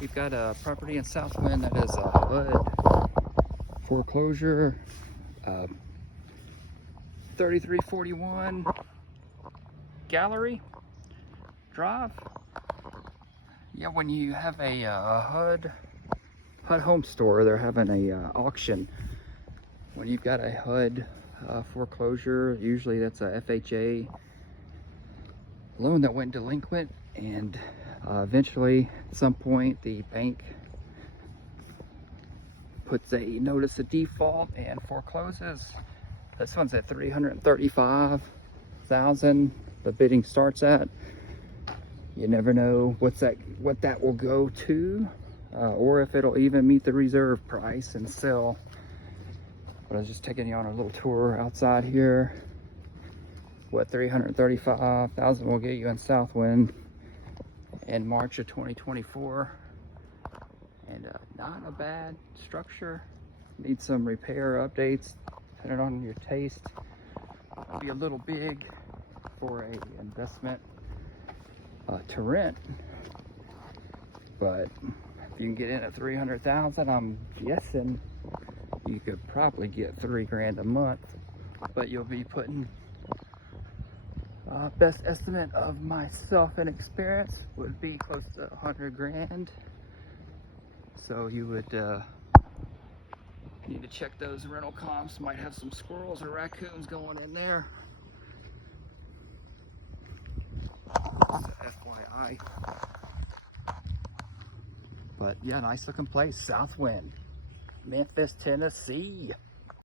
We've got a property in Southwind that is a HUD foreclosure, 3341 Gallery Drive. Yeah, when you have a HUD home store, they're having a auction. When you've got a HUD foreclosure, usually that's a FHA loan that went delinquent, and eventually at some point the bank puts a notice of default and forecloses. This one's at $335,000 the bidding starts at. You never know what that will go to, or if it'll even meet the reserve price and sell. But I was just taking you on a little tour outside here. What $335,000 will get you in Southwind in March of 2024. And not a bad structure. Needs some repair updates, depending on your taste. It'll be a little big for a investment to rent, but if you can get in at $300,000, I'm guessing you could probably get $3 grand a month. But you'll be putting best estimate of myself and experience would be close to 100 grand. So you would need to check those rental comps. Might have some squirrels or raccoons going in there. Just a FYI. But yeah, nice looking place. Southwind, Memphis, Tennessee.